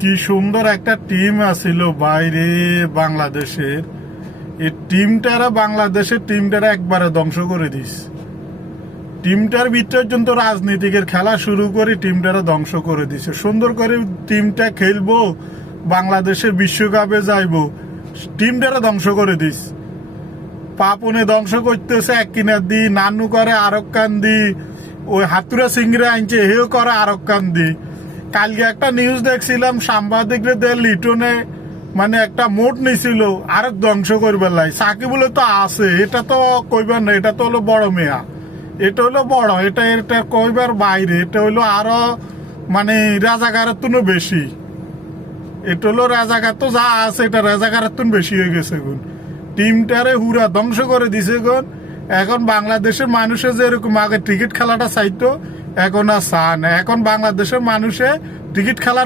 কি সুন্দর একটা টিম আছিল বাইরে বাংলাদেশের। এই বাংলাদেশের টিমটারা একবারে ধ্বংস করে দিস। টিমটার ভিতরে পর্যন্ত রাজনীতিকের খেলা শুরু করে টিমটারা ধ্বংস করে দিছে। সুন্দর করে টিমটা খেলবো, বাংলাদেশের বিশ্বকাপে যাইবো, টিমটারা ধ্বংস করে দিস। পাপনে ধ্বংস করতেছে এক কিনার দি, নানু করে আরক কান দি, ওই হাতুরা সিংরে আনছে হেও করে আরক কান দি। কালকে একটা নিউজ দেখছিলাম, সাংবাদিকদের লিটনে মানে একটা মোট নিছিল আরক ধ্বংস করবে লাই। সাকিবুল তো আছে, এটা তো কইবার না, এটা তো হলো বড় মেয়া, এটা হলো বড়, এটা এটা কইবার বাইরে, এটা হলো আরো মানে রাজাকারের তুনো বেশি। এটা হলো রাজাকার তো যা আছে, এটা রাজাকারের তুন বেশি হয়ে গেছে গুণ। টিমটারে হুরা ধ্বংস করে দিছে গুণ। এখন বাংলাদেশের মানুষে যে এরকম আগে ক্রিকেট খেলাটা চাইতো, এখন আর চা না। এখন বাংলাদেশের মানুষে ক্রিকেট খেলার